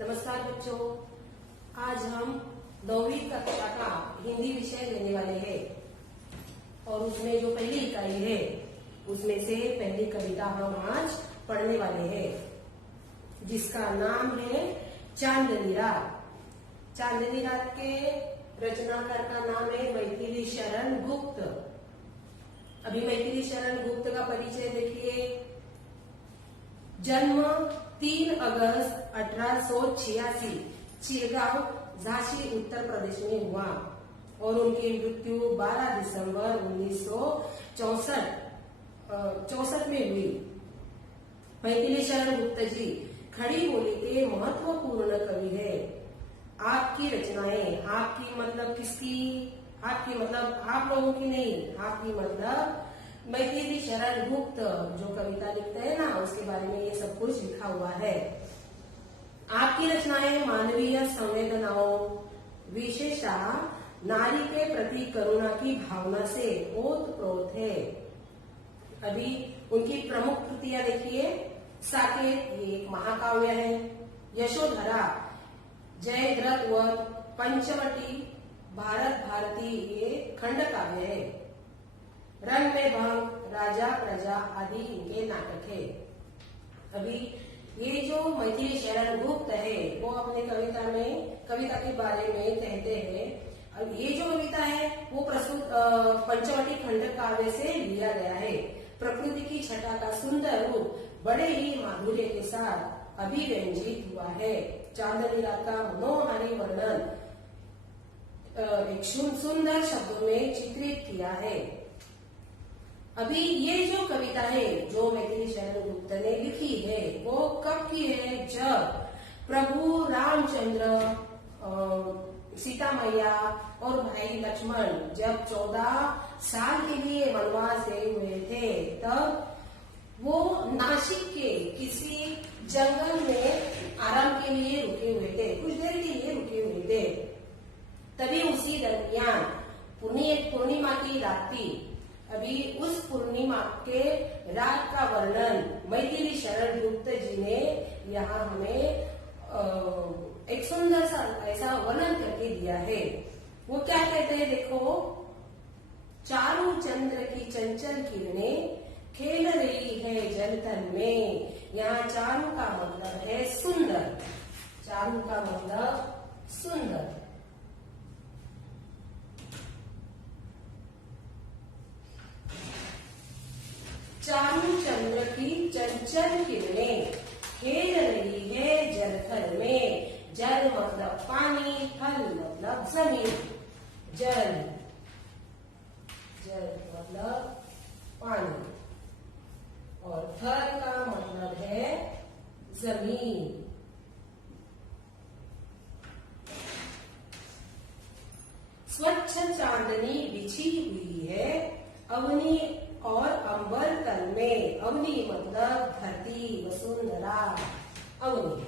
नमस्कार बच्चों, आज हम 9वीं कक्षा का हिंदी विषय लेने वाले हैं और उसमें जो पहली इकाई है उसमें से पहली कविता हम आज पढ़ने वाले हैं, जिसका नाम है चांदनी रात। चांदनी रात के रचनाकार का नाम है मैथिली शरण गुप्त। अभी मैथिली शरण गुप्त का परिचय देखिए। जन्म 3 अगस्त 1886 चिरगांव, झांसी, उत्तर प्रदेश में हुआ और उनकी मृत्यु 12 दिसंबर 1964 में हुई। मैथिली शरण गुप्त जी खड़ी बोली के महत्वपूर्ण कवि है। आपकी रचनाएं, आपकी मतलब किसकी? आपकी मतलब आप लोगों की नहीं, आपकी मतलब मैथिली शरण गुप्त जो कविता लिखते हैं ना, उसके बारे में ये सब कुछ लिखा हुआ है। आपकी रचनाएं मानवीय संवेदनाओं, विशेषतः नारी के प्रति करुणा की भावना से ओतप्रोत है। अभी उनकी प्रमुख कृतियां देखिए। साकेत, ये एक महाकाव्य है। यशोधरा, जयद्रथ वध, पंचवटी, भारत भारती, ये खंड काव्य है। रंग में भंग, राजा प्रजा आदि इनके नाटक है। अभी ये जो मैथिली शरण गुप्त है वो अपने कविता के बारे में कहते हैं। अब ये जो कविता है वो प्रस्तुत पंचवटी खंड काव्य से लिया गया है। प्रकृति की छटा का सुंदर रूप बड़े ही माधुर्य के साथ अभिव्यंजित हुआ है। चांदनी रात का मनोहारी वर्णन एक सुंदर शब्दों में चित्रित किया है। अभी ये जो कविता है जो मैथिली शरण गुप्त ने लिखी है वो कब की है? जब प्रभु रामचंद्र, सीता मैया और भाई लक्ष्मण जब 14 साल के लिए वनवास गए हुए थे, तब वो नासिक के किसी जंगल में आराम के लिए रुके हुए थे, कुछ देर के लिए रुके हुए थे। तभी उसी दरमियान पूर्णिमा की रात थी। अभी उस पूर्णिमा के रात का वर्णन मैथिली शरण गुप्त जी ने यहाँ हमें एक सुंदर सा ऐसा वर्णन करके दिया है। वो क्या कहते हैं देखो। चारों चंद्र की चंचल किरणें खेल रही है जलतल में। यहाँ चारों का मतलब है सुंदर। चारों का मतलब सुंदर। चारों चंद्र की चंचल किरणें खेल रही है जलथल में। जल मतलब पानी, थल मतलब जमीन। जल मतलब पानी और थल का मतलब है जमीन। स्वच्छ चांदनी बिछी हुई है अवनी और अंबर तल में। अवनी मतलब धरती, वसुंधरा, अवनी।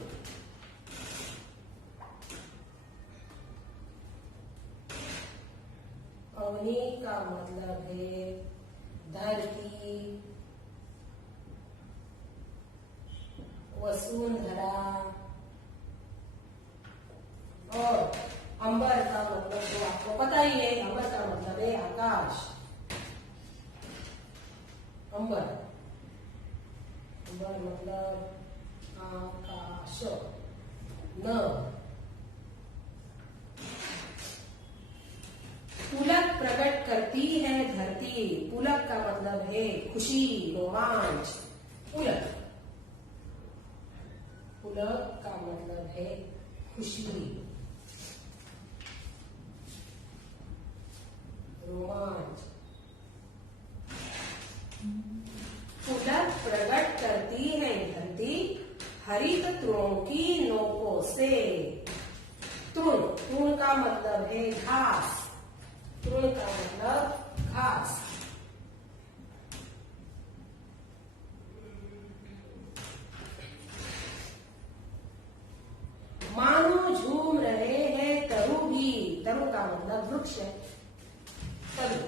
अवनी का मतलब है धरती, वसुंधरा और अंबर का मतलब तो आपको पता ही है। अंबर का मतलब है आकाश। अंबर मतलब आकाश। न पुलक प्रकट करती है धरती। पुलक का मतलब है खुशी, रोमांच। पुलक का मतलब है खुशी, रोमांच। पुलक प्रकट करती है धरती हरित तृणों की नोकों से। तृण का मतलब है घास। तृण का मतलब घास। मानो झूम रहे हैं तरु भी। तरु का मतलब वृक्ष है। तरु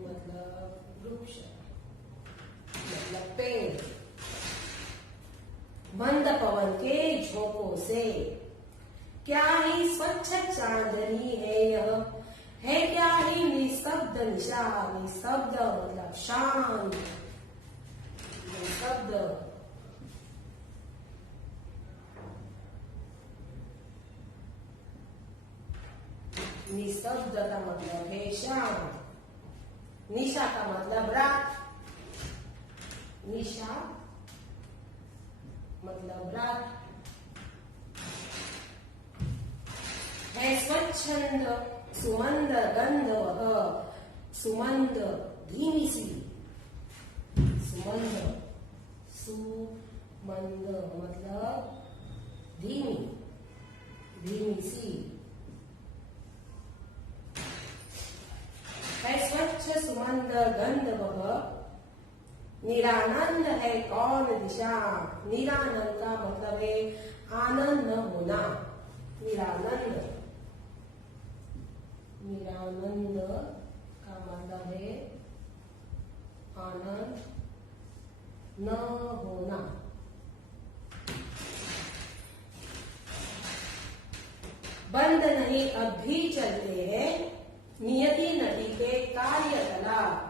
मतलब वृक्ष, मतलब पेड़। मंद पवन के झोंकों से। क्या ही स्वच्छ चांदनी है यह, है क्या ही निस्तब्ध निशा। निस्तब्ध मतलब शांत, निस्तब्ध। निस्तब्ध का मतलब है शांत। निशा का मतलब रात, निशा मतलब रात। है स्वच्छंद सुमंद गंध वह, सुमंद धीमी सी, सुमंद, सुमंद मतलब धीमी, धीमी सी। है स्वच्छ सुमंद गंध वह, निरानंद है कौन दिशा। निरानंद का मतलब है आनंद न होना, निरानंद। निरानंद का मतलब है आनंद न होना। बंद नहीं अब भी चलते हैं, नियति नदी के कार्यकलाप।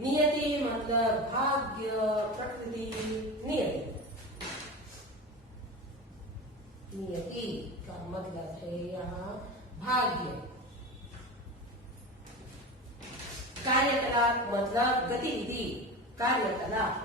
नियति मतलब भाग्य, प्रकृति, नियति। नियति का मतलब है यहाँ भाग्य। कार्यकलाप मतलब गतिविधि, कार्यकलाप।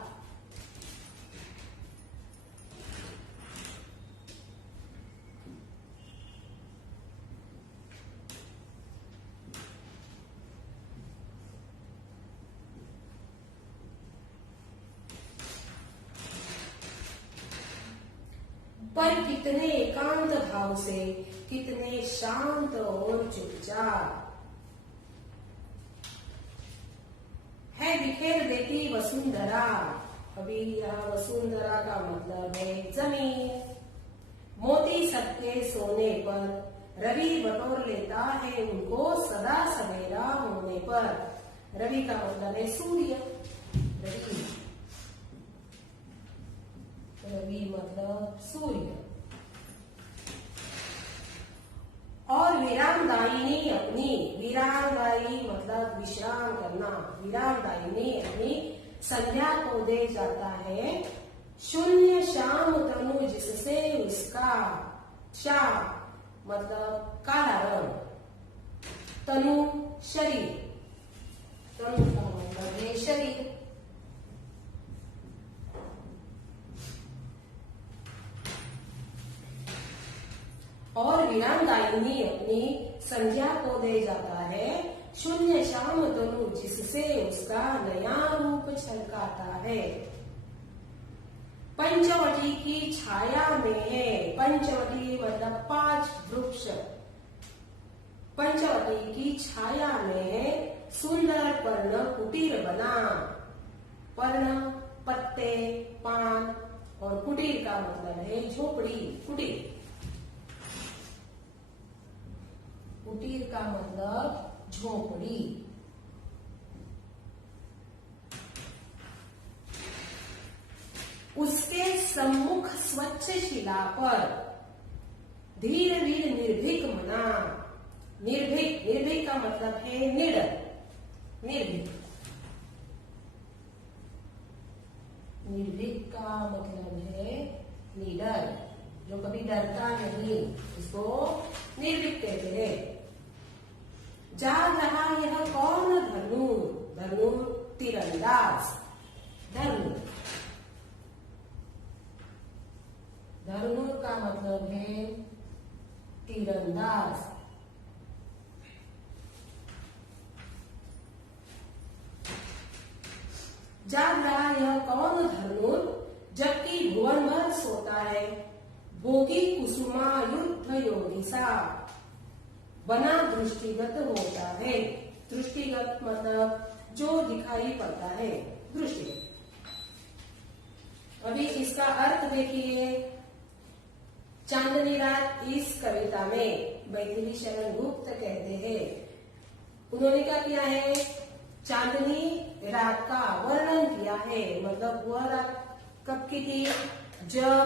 पर कितने एकांत भाव से, कितने शांत और चुपचाप। है बिखेर देती वसुंधरा। अभी यहाँ वसुंधरा का मतलब है जमीन। मोती सबके सोने पर, रवि बटोर लेता है उनको सदा सवेरा होने पर। रवि का मतलब है सूर्य, रवि, रवि मतलब सूर्य। और विरामदायिनी अपनी, विरामदायी मतलब विश्राम करना। विरामदायिनी अपनी संध्या को दे जाता है, शून्य शाम तनु जिससे उसका। शाम मतलब काला रंग, तनु शरीर, तनु का मतलब है शरीर। और विरामदायिनी अपनी संध्या को दे जाता है, शून्य शाम तनु जिससे उसका नया रूप छलकाता है। पंचवटी की छाया में है, पंचवटी मतलब 5 वृक्ष। पंचवटी की छाया में है सुंदर पर्ण कुटीर बना। पर्ण पत्ते, पान, और कुटीर का मतलब है झोपड़ी, कुटीर। कुटीर का मतलब झोपड़ी। उसके सम्मुख स्वच्छ शिला पर, धीर वीर निर्भीक मना। निर्भीक, निर्भीक का मतलब है निडर, निर्भीक। निर्भीक का मतलब है निडर, जो कभी डरता नहीं, इसको निर्भीक कहते हैं। जाग रहा यह कौन धनुर, धनुर तीरंदाज, धनुर। धनुर का मतलब है तीरंदाज। जाग रहा यह कौन धनुर, जबकि भुवन भर सोता है। भोगी कुसुमा युद्ध योगी सा, बना दृष्टिगत होता है। दृष्टिगत मतलब जो दिखाई पड़ता है, दृष्टिगत। अभी इसका अर्थ देखिए। चांदनी रात इस कविता में मैथिली शरण गुप्त कहते हैं, उन्होंने क्या किया है, चांदनी रात का वर्णन किया है। मतलब वह रात कब की थी, जब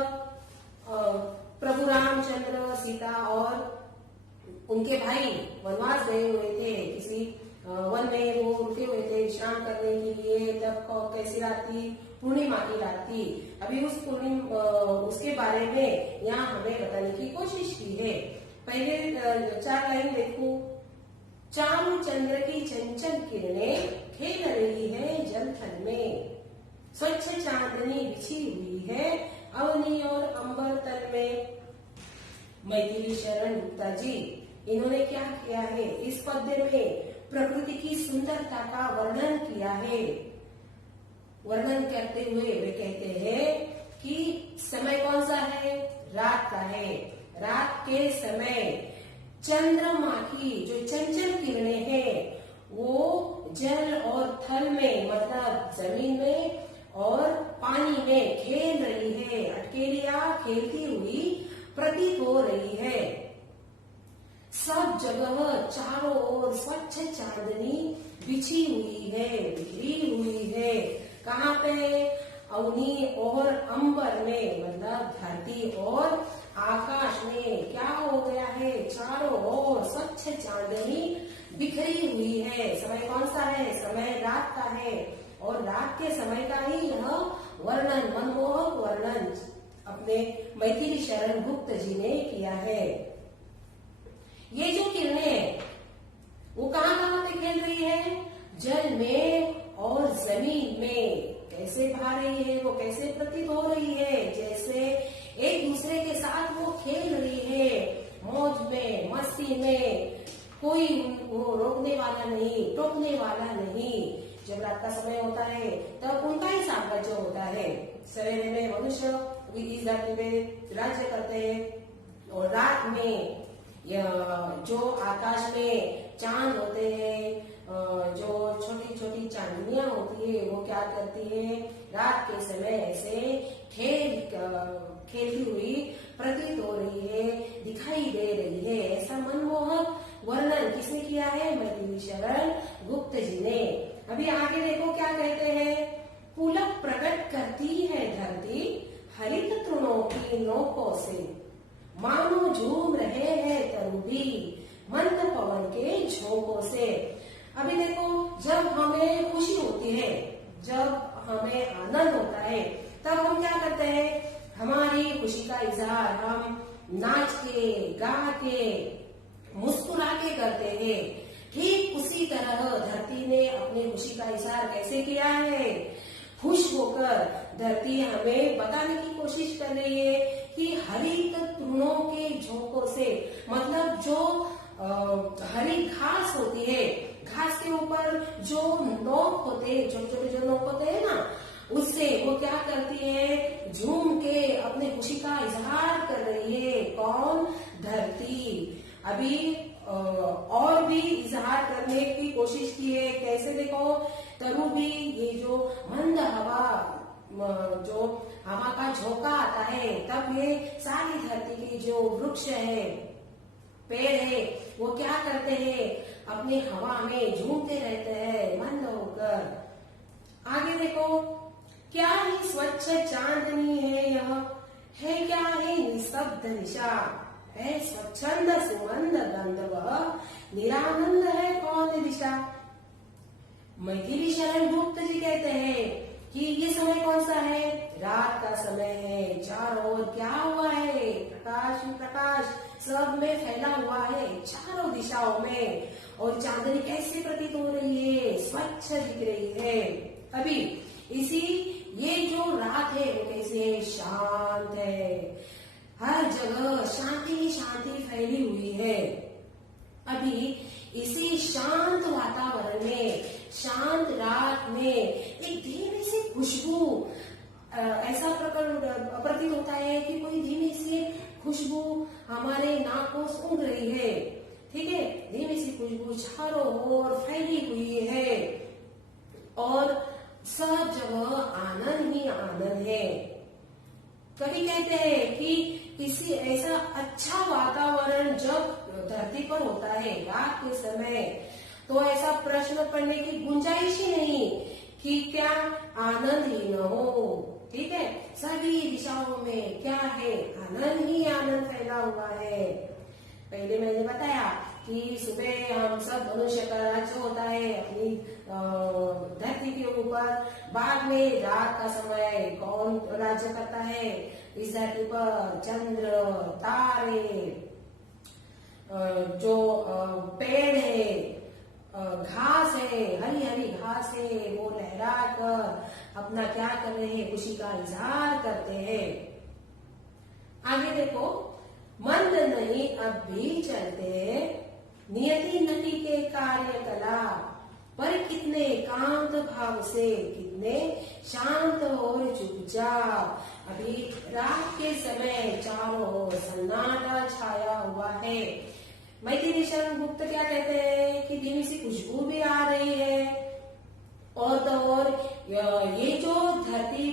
प्रभु रामचंद्र, सीता और उनके भाई वनवास गए हुए थे, किसी वन में वो रुके हुए थे विश्राम करने के लिए। तब कैसी रात थी? पूर्णिमा की रात थी। अभी उस पूर्णिमा उसके बारे में यहाँ हमें बताने की कोशिश की है। पहले 4 लाइन देखो। चारों चंद्र की चंचल किरणें खेल रही है जल थल में, स्वच्छ चांदनी बिछी हुई है अवनी और अंबर तल में। मैथिली शरण गुप्ता जी, इन्होंने क्या किया है? इस पद्य में प्रकृति की सुंदरता का वर्णन किया है। वर्णन करते हुए वे कहते हैं कि समय कौन सा है? रात का है। रात के समय चंद्रमा की जो चंचल किरणें हैं वो जल और थल में, मतलब जमीन में और पानी में खेल रही है, अटकेलियां खेलती हुई प्रतीत हो रही है। सब जगह चारों ओर स्वच्छ चांदनी बिछी हुई है, बिखरी हुई है। कहाँ पे? अवनी और अंबर में, मतलब धरती और आकाश में क्या हो गया है? चारों ओर स्वच्छ चांदनी बिखरी हुई है। समय कौन सा है? समय रात का है और रात के समय का ही यह वर्णन, मनमोहक वर्णन अपने मैथिली शरण गुप्त जी ने किया है। ये जो किरणें हैं वो कहाँ कहाँ पे खेल रही है? जल में और जमीन में। कैसे भा रही है? वो कैसे प्रतीत हो रही है? जैसे एक दूसरे के साथ वो खेल रही है, मौज में, मस्ती में। कोई वो रोकने वाला नहीं, टोकने वाला नहीं। जब रात का समय होता है तब उनका ही साम्राज्य होता है। सवेरे में मनुष्य इस धरती पे राज्य करते हैं और रात में जो आकाश में चांद होते हैं, जो छोटी छोटी चांदनियां होती है, वो क्या करती है? रात के समय ऐसे खेलती हुई प्रतीत हो रही है, दिखाई दे रही है। ऐसा मनमोहक वर्णन किसने किया है? मैथिली शरण गुप्त जी ने। अभी आगे देखो क्या कहते हैं। पुलक प्रकट करती है धरती हरित तृणों की नोकों से, मानो झूम रहे हैं तरु भी मंद पवन के झोंकों से। अभी देखो, जब हमें खुशी होती है, जब हमें आनंद होता है, तब हम क्या करते हैं? हमारी खुशी का इजहार हम नाच के, गा के, मुस्कुरा के करते हैं। ठीक उसी तरह धरती ने अपनी खुशी का इजहार कैसे किया है? खुश होकर धरती हमें बताने की कोशिश कर रही है कि हरित तृणों के झोंकों से, मतलब जो हरी घास होती है, घास के ऊपर जो नोक होते हैं, छोटे छोटे जो नोक होते हैं ना, उससे वो क्या करती है? झूम के अपनी खुशी का इजहार कर रही है। कौन? धरती। अभी और भी इजहार करने की कोशिश की है। कैसे? देखो, तरु भी, ये जो मंद हवा, जो हवा का झोंका आता है, तब ये सारी धरती की जो वृक्ष है, पेड़ है, वो क्या करते हैं? अपनी हवा में झूमते रहते हैं मंद होकर। आगे देखो, क्या ही स्वच्छ चांदनी है यह, है क्या है निस्तब्ध निशा, है स्वच्छंद सुमंद गंधव, निरानंद है कौन दिशा। मैथिली शरण गुप्त जी कहते हैं कि ये समय कौन सा है? रात का समय है। चारों ओर क्या हुआ है? प्रकाश ही प्रकाश सब में फैला हुआ है, चारों दिशाओं में। और चांदनी कैसे प्रतीत हो रही है? स्वच्छ दिख रही है। अभी इसी ये जो रात है वो कैसे है? शांत है। हर जगह शांति ही शांति फैली हुई है। अभी इसी शांत वातावरण में, शांत रात में एक धीमी सी खुशबू, ऐसा प्रतीत होता है कि कोई धीमी सी खुशबू हमारे नाक को सूंघ रही है। ठीक है, धीमी सी खुशबू चारों ओर फैली हुई है और सब जगह आनंद ही आनंद है। कभी कहते हैं कि किसी ऐसा अच्छा वातावरण जब धरती पर होता है रात के समय, तो ऐसा प्रश्न पढ़ने की गुंजाइश ही नहीं कि क्या आनंद ही न हो। ठीक है। सभी दिशाओं में क्या है, आनंद ही आनंद फैला हुआ है। पहले मैंने बताया कि सुबह हम सब मनुष्य का राज्य होता है अपनी धरती के ऊपर, बाद में रात का समय कौन राज्य करता है इस धरती पर, चंद्र, तारे, जो पेड़ है, घास है, हरी हरी घास है, वो लहरा कर अपना क्या कर रहे हैं, खुशी का इजहार करते हैं। आगे देखो, मंद नहीं अब भी चलते, नियति नटी के कार्यकलाप, पर कितने एकांत भाव से, कितने शांत और चुपचाप। अभी रात के समय चारों ओर सन्नाटा छाया हुआ है। मैथिली शरण गुप्त क्या कहते हैं कि धीमी सी खुशबू भी आ रही है, और तो और ये जो धरती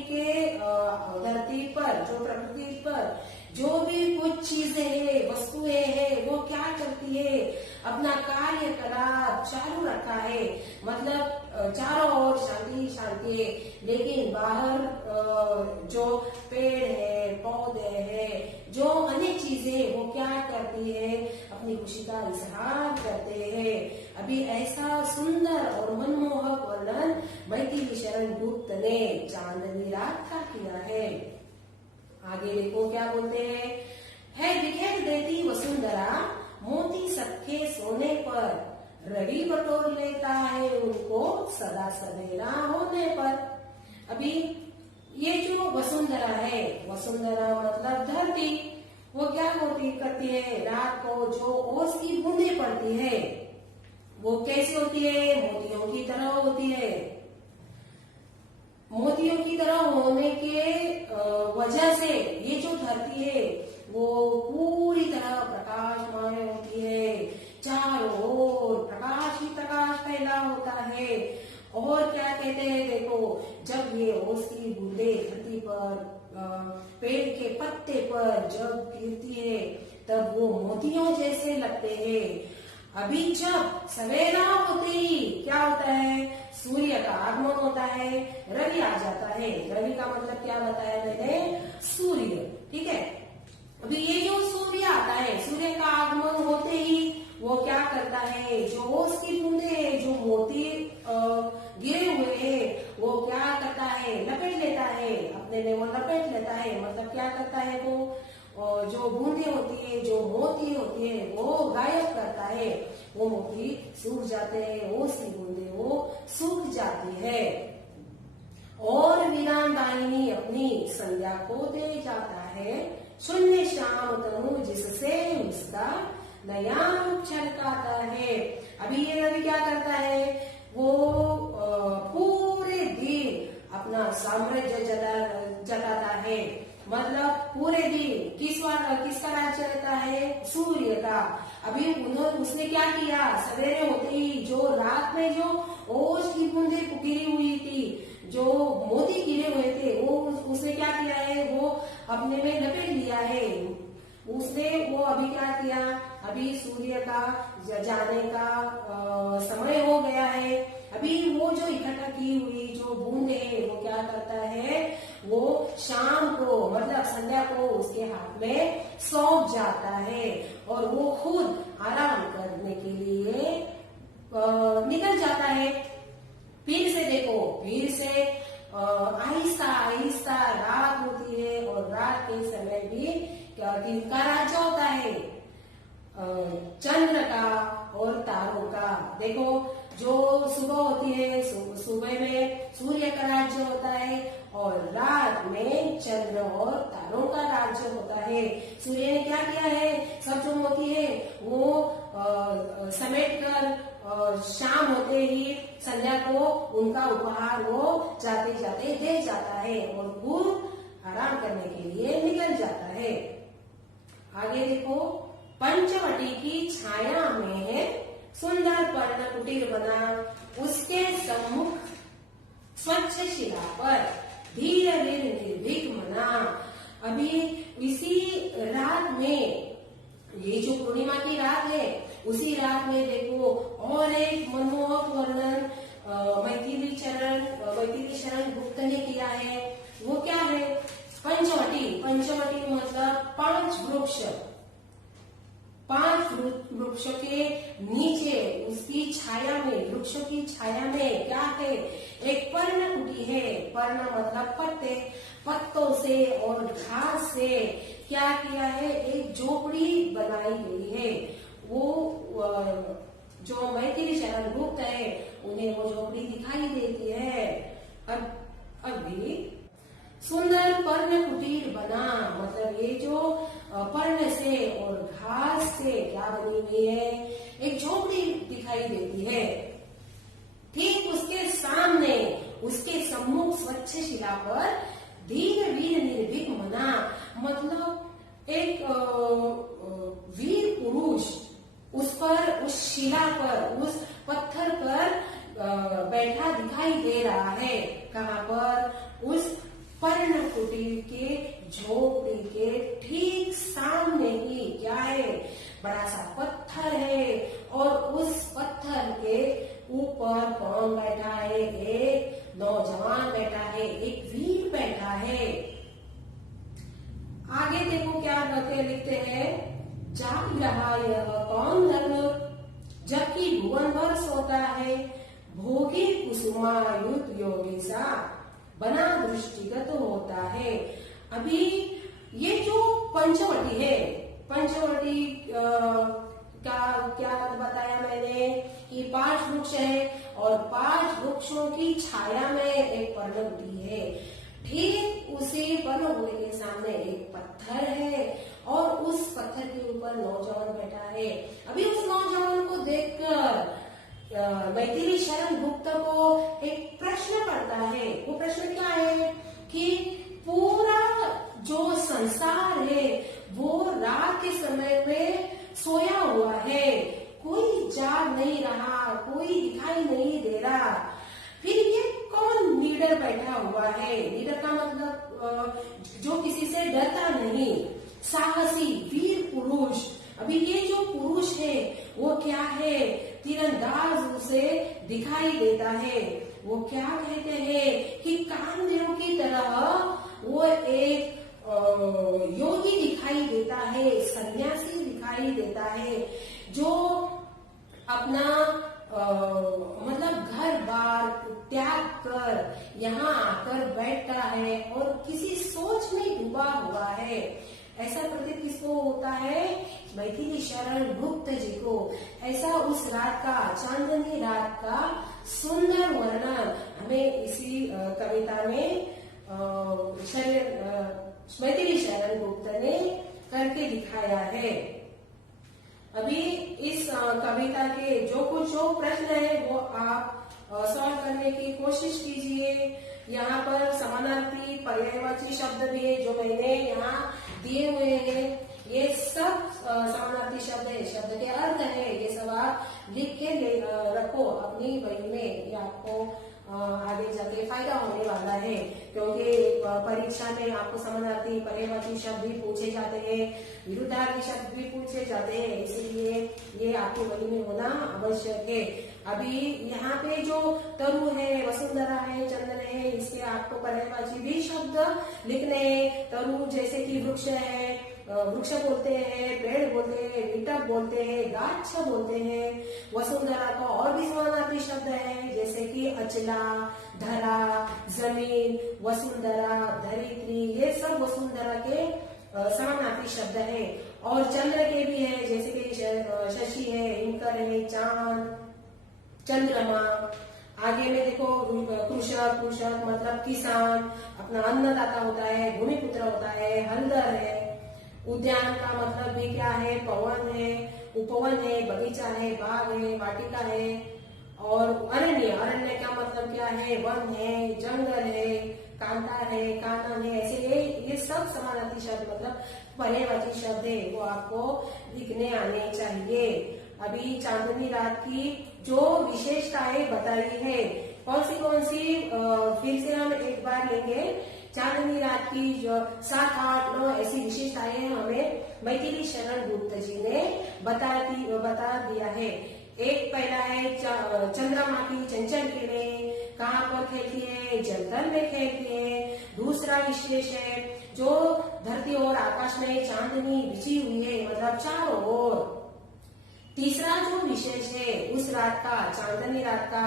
पर, जो प्रकृति पर जो भी कुछ चीजें हैं, वस्तुएं हैं, वो क्या करती है, अपना कार्यकलाप चालू रखा है। मतलब चारों ओर शांति शांति है, लेकिन बाहर जो पेड़ है, पौधे हैं, जो अनेक चीजें वो क्या करती है, अपनी खुशी का इजहार करते हैं। अभी ऐसा सुंदर और मनमोहक वर्णन मैथिली शरण गुप्त ने चांदनी रात का किया है। आगे देखो क्या बोलते हैं, है बिखेर देती वसुंधरा, मोती सबके सोने पर, रवि बटोर लेता है उनको सदा सवेरा होने पर। अभी ये जो वसुंधरा है, वसुंधरा मतलब धरती, वो क्या करती है, रात को जो ओस की बूंदें पड़ती है वो कैसी होती है, मोतियों की तरह होती है। मोतियों की तरह होने के वजह से ये जो धरती है वो पूरी तरह प्रकाशमय होती है, चारों ओर प्रकाश ही प्रकाश फैला होता है। और क्या कहते हैं, देखो जब ये ओस की बूंदे धरती पर, पेड़ के पत्ते पर जब गिरती है तब वो मोतियों जैसे लगते हैं। अभी जब सवेरा होते ही क्या होता है, सूर्य का आगमन होता है, रवि आ जाता है। रवि का मतलब क्या बताया मैंने, सूर्य, ठीक है। अभी ये जो सूर्य आता है, सूर्य का आगमन होते ही वो क्या करता है, जो ओस की बूंदे है, जो मोती गिरे हुए हैं, वो क्या करता है, लपेट लेता है, अपने में वो लपेट लेता है। मतलब क्या करता है, वो जो बूंदे होती है, जो मोती होती है, वो गायब करता है। वो मोती सूख जाते हैं, ओस की बूंदे वो सूख जाती है। और वीरान दायिनी अपनी संध्या को दे जाता है, शून्य शाम तनु जिससे उसका नया रूप छलकाता है। अभी ये रवि क्या करता है, वो पूरे दिन अपना साम्राज्य जताता है। मतलब पूरे दिन किसका राज्य रहता है, सूर्य का। अभी उसने क्या किया, सवेरे होते ही जो रात में जो ओस की बूंदे गिरी हुई थी, जो मोती गिरे हुए थे, वो उसने क्या किया है, वो अपने में लपेट लिया है। उसने वो अभी क्या किया, अभी सूर्य का जाने का समय हो गया है। अभी वो जो इकट्ठा की हुई जो बूंदे है वो क्या करता है, वो शाम को मतलब संध्या को उसके हाथ में सौंप जाता है, और वो खुद आराम करने के लिए निकल जाता है। फिर से देखो, फिर से आहिस्ता आहिस्ता रात होती है, और रात के समय भी दिन का राज्य होता है, चंद्र का और तारों का। देखो जो सुबह होती है, सुबह में सूर्य का राज्य होता है, और रात में चंद्र और तारों का राज्य होता है। सूर्य ने क्या किया है, सब जो होती है वो समेट कर शाम होते ही संध्या को उनका उपहार वो जाते जाते दे जाता है, और खुद आराम करने के लिए निकल जाता है। आगे देखो, पंचवटी की छाया में है सुंदर पर्ण कुटीर बना, उसके सम्मुख स्वच्छ शिला पर धीरे धीरे निर्भीक मना। अभी इसी रात में, ये जो पूर्णिमा की रात है, उसी रात में देखो और एक मनमोहक वर्णन मैथिली शरण गुप्त ने किया है। वो क्या है, पंचवटी मतलब 5 वृक्ष, 5 वृक्ष के नीचे उसकी छाया में, वृक्षों की छाया में क्या है, एक पर्णकुटी है। पर्ण मतलब पत्ते, पत्तों से और घास से क्या किया है, एक झोपड़ी बनाई गई है। वो जो मैथिली शरण गुप्त है उन्हें वो झोपड़ी दिखाई देती है। अभी सुंदर पर्ण कुटीर बना, मतलब ये जो पर्ण से और घास से क्या बनी हुई है, एक झोपड़ी दिखाई देती है। ठीक उसके सामने, उसके सम्मुख स्वच्छ शिला पर धीर वीर निर्भीक मना, मतलब एक वीर पुरुष उस पर, उस शिला पर, उस पत्थर पर बैठा दिखाई दे रहा है। कहाँ पर, उस पर्ण कुटीर के झोपड़ी के ठीक सामने ही क्या है, बड़ा सा पत्थर है और उस पत्थर के ऊपर कौन बैठा है, एक नौजवान बैठा है, एक वीर बैठा है। आगे देखो क्या लिखते हैं, जाग रहा यह कौन धर्म, जबकि भुवन भर सोता है, भोगी कुसुमायुत योगी सा बना दृष्टिगत होता है। अभी ये जो पंचवटी है, पंचवटी का क्या बताया मैंने कि 5 वृक्ष है और 5 वृक्षों की छाया में एक पर्णकुटी है। ठीक उसी पर्णकुटी के सामने एक पत्थर है और उस पत्थर के ऊपर नौजवान बैठा है। अभी उस नौजवान को देखकर मैथिली शरण गुप्त को एक प्रश्न पड़ता है। वो प्रश्न क्या है कि पूरा जो संसार है वो रात के समय में सोया हुआ है, कोई जाग नहीं रहा, कोई दिखाई नहीं दे रहा, फिर ये कौन लीडर बैठा हुआ है। लीडर का मतलब जो किसी से डरता नहीं, साहसी वीर पुरुष। अभी ये जो पुरुष है वो क्या है, तीरंदाज उसे दिखाई देता है। वो क्या कहते हैं कि कामदेव की तरह वो एक योगी दिखाई देता है, सन्यासी दिखाई देता है, जो अपना मतलब घर बार त्याग कर यहाँ आकर बैठता है और किसी सोच में डूबा हुआ है। ऐसा प्रतीत किसको होता है, मैथिली शरण गुप्त जी को। ऐसा उस रात का, चांदनी रात का सुंदर वर्णन हमें इसी कविता में मैथिली शरण गुप्त ने करके दिखाया है। अभी इस कविता के जो प्रश्न है वो आप सॉल्व करने की कोशिश कीजिए। यहाँ पर समानार्थी पर्यायवाची शब्द भी है जो मैंने यहाँ दिए हुए हैं। ये सब समानार्थी शब्द है, शब्द के अर्थ है, ये सब आप लिख के रखो अपनी बही में। ये आपको आगे जाके फायदा होने वाला है, क्योंकि परीक्षा में आपको समानार्थी पर्यायवाची शब्द भी पूछे जाते हैं, विरुद्धार्थी शब्द भी पूछे जाते हैं, इसलिए ये आपकी बही में होना आवश्यक है। अभी यहाँ पे जो तरु है, वसुंधरा है, चंदन है, इसके आपको पर्यायवाची भी शब्द लिखने हैं। तरु जैसे कि वृक्ष है, वृक्ष बोलते हैं, पेड़ बोलते हैं, विटक बोलते हैं, गाछ बोलते हैं। वसुंधरा का और भी समानार्थी शब्द है, जैसे कि अचला, धरा, जमीन, वसुंधरा, धरित्री, ये सब वसुंधरा के समानार्थी शब्द है। और चंद्र के भी है, जैसे कि शशि है, हिमकर है, चांद, चंद्रमा। आगे में देखो कृषक, कृषक मतलब किसान, अपना अन्नदाता होता है, भूमिपुत्र होता है, हलदर है। उद्यान का मतलब भी क्या है, पवन है, उपवन है, बगीचा है, बाग है, वाटिका है। और अरण्य, अरण्य का मतलब क्या है, वन है, जंगल है, कांटा है, कानन है। ऐसे ये सब समानार्थी शब्द मतलब पर्यायवाची शब्द है, वो आपको लिखने आने चाहिए। अभी चांदनी रात की जो विशेषताएं बताई है, कौन सी फिर से हम एक बार लेंगे। चांदनी रात की जो 7, 8, 9 ऐसी विशेषताएं हमें मैथिली शरण गुप्त जी ने बता दिया है। एक पहला है चंद्रमा की चंचल किरणें, कहाँ पर खेलती है, जलतल में खेलती है। दूसरा विशेष है जो धरती और आकाश में चांदनी बिछी हुई है, मतलब चारों ओर। तीसरा जो विशेष है उस रात का, चांदनी रात का,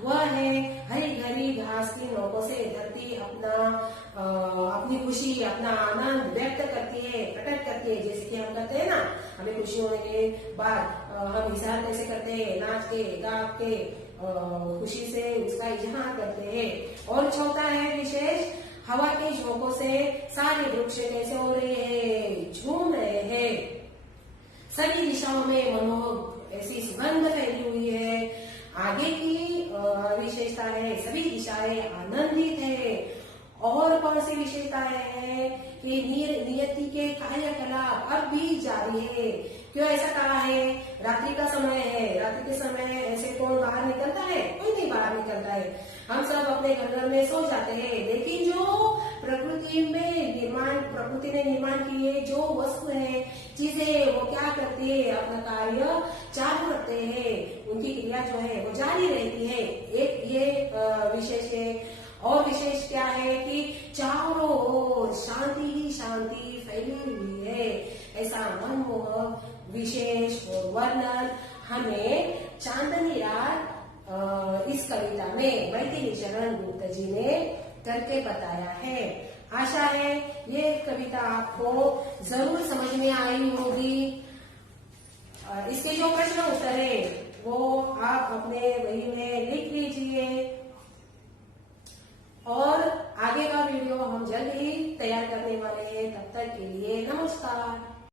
वह है हरी भरी घास की नोकों से धरती अपनी खुशी, अपना आनंद व्यक्त करती है, प्रकट करती है। जैसे कि हम करते हैं ना, हमें खुशी होने के बाद हम इजहार कैसे करते हैं, नाच के गा के खुशी से उसका इजहार करते हैं। और चौथा है विशेष, हवा के झोंकों से सारे वृक्ष कैसे हो रहे हैं, झूम रहे हैं। सभी दिशाओं में मनोहर ऐसी सुगंध फैली हुई है। आगे की विशेषता है सभी दिशाएं आनंदित है। और कौन सी विशेषताएं हैं कि नियति के कार्यकलाप अब भी जारी है। क्यों ऐसा कहा है? रात्रि का समय है, रात्रि के समय ऐसे कौन बाहर निकलता है? कोई नहीं बाहर निकलता है। हम सब अपने घर में सो जाते हैं, लेकिन जो प्रकृति ने निर्माण की है जो वस्तु है, चीजें, वो क्या करती है, अपना कार्य चालू रखते हैं, उनकी क्रिया जो है वो जारी रहती है। एक ये विशेष है। और विशेष क्या है कि चारों ओर शांति ही शांति फैली हुई है। ऐसा मनमोहक विशेष और वर्णन हमें चांदनी रात इस कविता में मैथिली शरण गुप्ता जी ने करके बताया है। आशा है ये कविता आपको जरूर समझ में आई होगी। इसके जो प्रश्न उत्तर है वो आप अपने वही में लिख लीजिए। और आगे का वीडियो हम जल्द ही तैयार करने वाले हैं। तब तक के लिए नमस्कार।